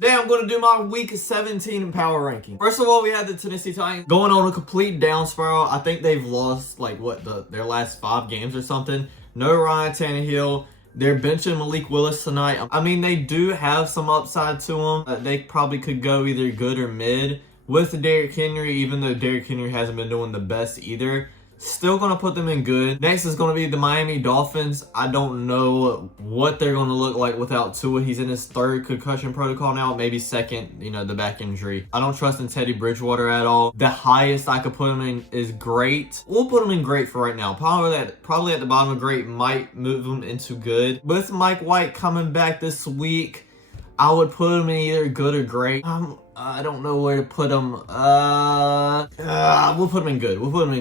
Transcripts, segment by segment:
Today I'm going to do my week 17 power ranking. First of all, we had the Tennessee Titans going on a complete down spiral. I think they've lost like their last 5 games or something. No Ryan Tannehill. They're benching Malik Willis tonight. I mean, they do have some upside to them. They probably could go either good or mid with Derrick Henry, even though Derrick Henry hasn't been doing the best either. Still going to put them in good. Next is going to be the Miami Dolphins. I don't know what they're going to look like without Tua. He's in his 3rd concussion protocol now, maybe 2nd, the back injury. I don't trust in Teddy Bridgewater at all. The highest I could put him in is great. We'll put him in great for right now. Probably at the bottom of great, might move him into good. With Mike White coming back this week, I would put him in either good or great. I don't know where to put him. We'll put him in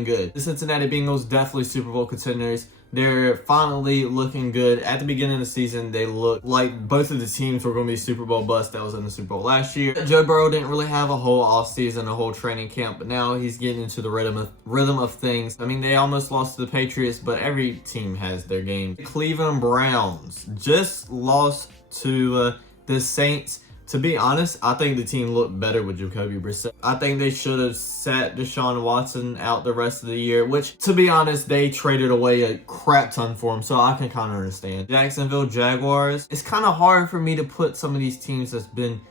good. The Cincinnati Bengals, definitely Super Bowl contenders. They're finally looking good. At the beginning of the season, they looked like both of the teams were going to be Super Bowl busts that was in the Super Bowl last year. Joe Burrow didn't really have a whole offseason, a whole training camp, but now he's getting into the rhythm of things. I mean, they almost lost to the Patriots, but every team has their game. The Cleveland Browns just lost to the Saints. To be honest, I think the team looked better with Jacoby Brissett. I think they should have sat Deshaun Watson out the rest of the year, which, to be honest, they traded away a crap ton for him, so I can kind of understand. Jacksonville Jaguars. It's kind of hard for me to put some of these teams that's been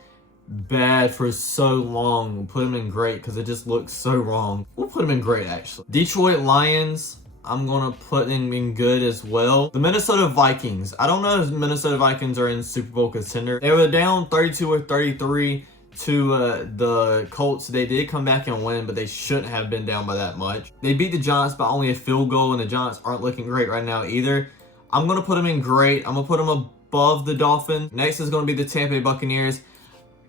bad for so long and put them in great because it just looks so wrong. We'll put them in great, actually. Detroit Lions. I'm going to put in good as well. The Minnesota Vikings. I don't know if Minnesota Vikings are in Super Bowl contender. They were down 32 or 33 to the Colts. They did come back and win, but they shouldn't have been down by that much. They beat the Giants by only a field goal, and the Giants aren't looking great right now either. I'm going to put them in great. I'm going to put them above the Dolphins. Next is going to be the Tampa Bay Buccaneers.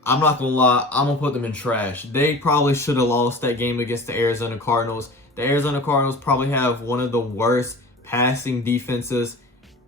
I'm not going to lie. I'm going to put them in trash. They probably should have lost that game against the Arizona Cardinals. The Arizona Cardinals probably have one of the worst passing defenses,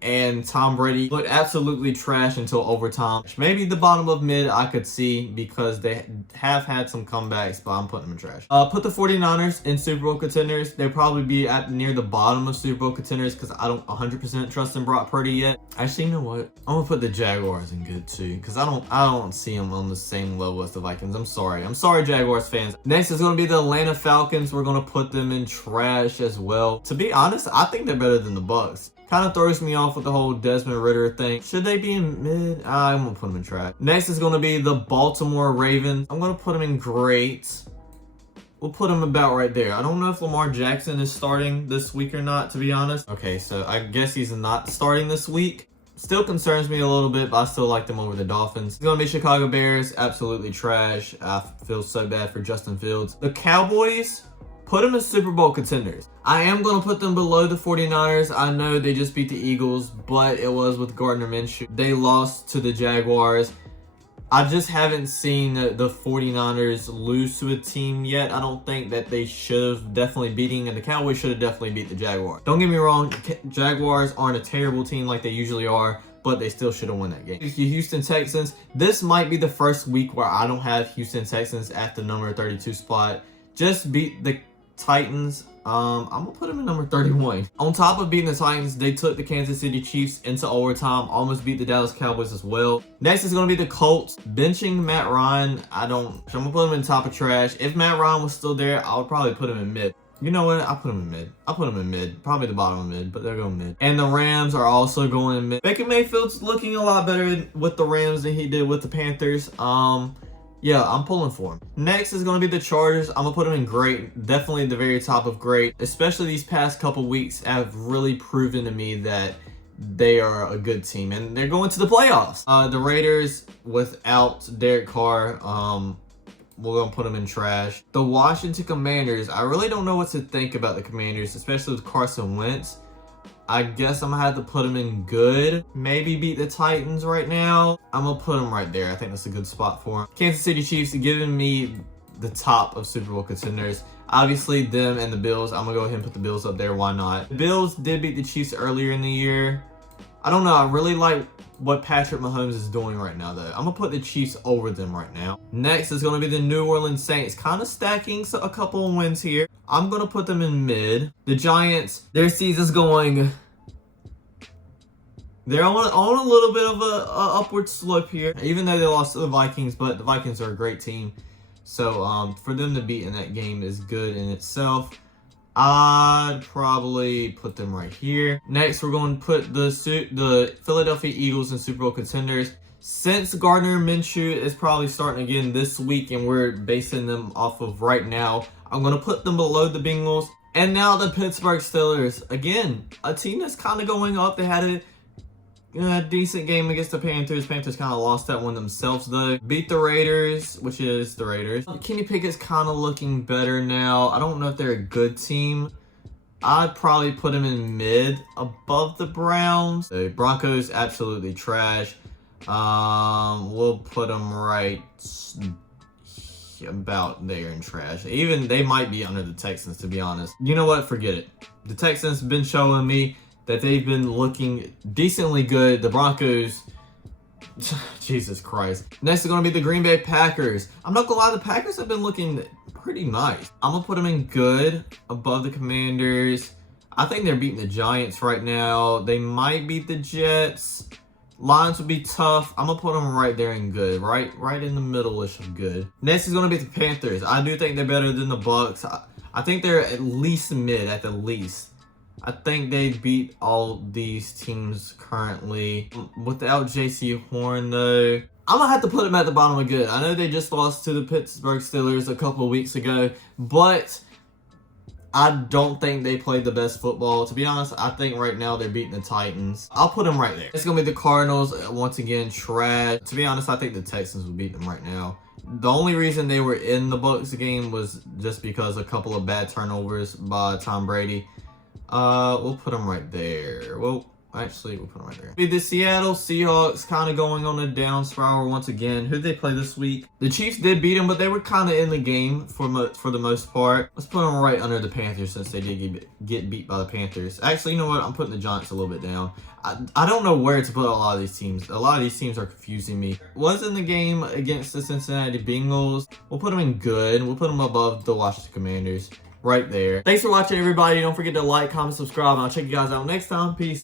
and Tom Brady looked absolutely trash until overtime. Maybe the bottom of mid I could see because they have had some comebacks, but I'm putting them in trash. Put the 49ers in Super Bowl contenders. They'll probably be at near the bottom of Super Bowl contenders because I don't 100% trust in Brock Purdy yet. Actually, you know what? I'm gonna put the Jaguars in good too because I don't see them on the same level as the Vikings. I'm sorry, Jaguars fans. Next is gonna be the Atlanta Falcons. We're gonna put them in trash as well. To be honest, I think they're better than the Bucs. Kind of throws me off with the whole Desmond Ridder thing. Should they be in mid? I'm going to put them in trash. Next is going to be the Baltimore Ravens. I'm going to put them in great. We'll put them about right there. I don't know if Lamar Jackson is starting this week or not, to be honest. Okay, so I guess he's not starting this week. Still concerns me a little bit, but I still like them over the Dolphins. It's going to be Chicago Bears. Absolutely trash. I feel so bad for Justin Fields. The Cowboys. Put them as Super Bowl contenders. I am going to put them below the 49ers. I know they just beat the Eagles, but it was with Gardner Minshew. They lost to the Jaguars. I just haven't seen the 49ers lose to a team yet. I don't think that they should have definitely beating, and the Cowboys should have definitely beat the Jaguars. Don't get me wrong, Jaguars aren't a terrible team like they usually are, but they still should have won that game. The Houston Texans. This might be the first week where I don't have Houston Texans at the number 32 spot. Just beat the Titans. I'm gonna put them in number 31. On top of beating the Titans, they took the Kansas City Chiefs into overtime, almost beat the Dallas Cowboys as well. Next is gonna be the Colts benching Matt Ryan. I'm gonna put him in top of trash. If Matt Ryan was still there, I would probably put him in mid. You know what? I'll put him in mid. Probably the bottom of mid, but they're going mid. And the Rams are also going in mid. Baker Mayfield's looking a lot better with the Rams than he did with the Panthers. Yeah, I'm pulling for him. Next is going to be the Chargers. I'm going to put them in great. Definitely the very top of great. Especially these past couple weeks have really proven to me that they are a good team. And they're going to the playoffs. The Raiders, without Derek Carr, we're going to put them in trash. The Washington Commanders, I really don't know what to think about the Commanders, especially with Carson Wentz. I guess I'm going to have to put them in good. Maybe beat the Titans right now. I'm going to put them right there. I think that's a good spot for them. Kansas City Chiefs giving me the top of Super Bowl contenders. Obviously, them and the Bills. I'm going to go ahead and put the Bills up there. Why not? The Bills did beat the Chiefs earlier in the year. I don't know. I really like what Patrick Mahomes is doing right now, though. I'm going to put the Chiefs over them right now. Next is going to be the New Orleans Saints. Kind of stacking a couple of wins here. I'm going to put them in mid. The Giants, their season's going They're on a little bit of a upward slope here, even though they lost to the Vikings, but the Vikings are a great team. So for them to beat in that game is good in itself. I'd probably put them right here. Next, we're going to put the Philadelphia Eagles in Super Bowl contenders. Since Gardner Minshew is probably starting again this week and we're basing them off of right now, I'm going to put them below the Bengals. And now the Pittsburgh Steelers. Again, a team that's kind of going up. They had a decent game against the Panthers. Panthers kind of lost that one themselves, though. Beat the Raiders, which is the Raiders. Kenny Pickett's kind of looking better now. I don't know if they're a good team. I'd probably put them in mid above the Browns. The Broncos, absolutely trash. We'll put them right about there in trash. Even they might be under the Texans, to be honest. You know what? Forget it. The Texans have been showing me that they've been looking decently good. The Broncos, Jesus Christ. Next is going to be the Green Bay Packers. I'm not going to lie, the Packers have been looking pretty nice. I'm going to put them in good above the Commanders. I think they're beating the Giants right now. They might beat the Jets. Lions would be tough. I'm going to put them right there in good. Right in the middle-ish of good. Next is going to be the Panthers. I do think they're better than the Bucks. I think they're at least mid, at the least. I think they beat all these teams currently. Without JC Horn, though, I'm going to have to put them at the bottom of good. I know they just lost to the Pittsburgh Steelers a couple of weeks ago, but I don't think they played the best football. To be honest, I think right now they're beating the Titans. I'll put them right there. It's going to be the Cardinals. Once again, trash. To be honest, I think the Texans will beat them right now. The only reason they were in the Bucs game was just because a couple of bad turnovers by Tom Brady. We'll put them right there. Well, actually, we'll put them right there. The Seattle Seahawks kind of going on a down spiral once again. Who'd they play this week? The Chiefs did beat them, but they were kind of in the game for the most part. Let's put them right under the Panthers since they did get beat by the Panthers. Actually, you know what? I'm putting the Giants a little bit down. I don't know where to put a lot of these teams. A lot of these teams are confusing me. Was in the game against the Cincinnati Bengals. We'll put them in good. We'll put them above the Washington Commanders. Right there. Thanks for watching, everybody. Don't forget to like, comment, subscribe, and I'll check you guys out next time. Peace.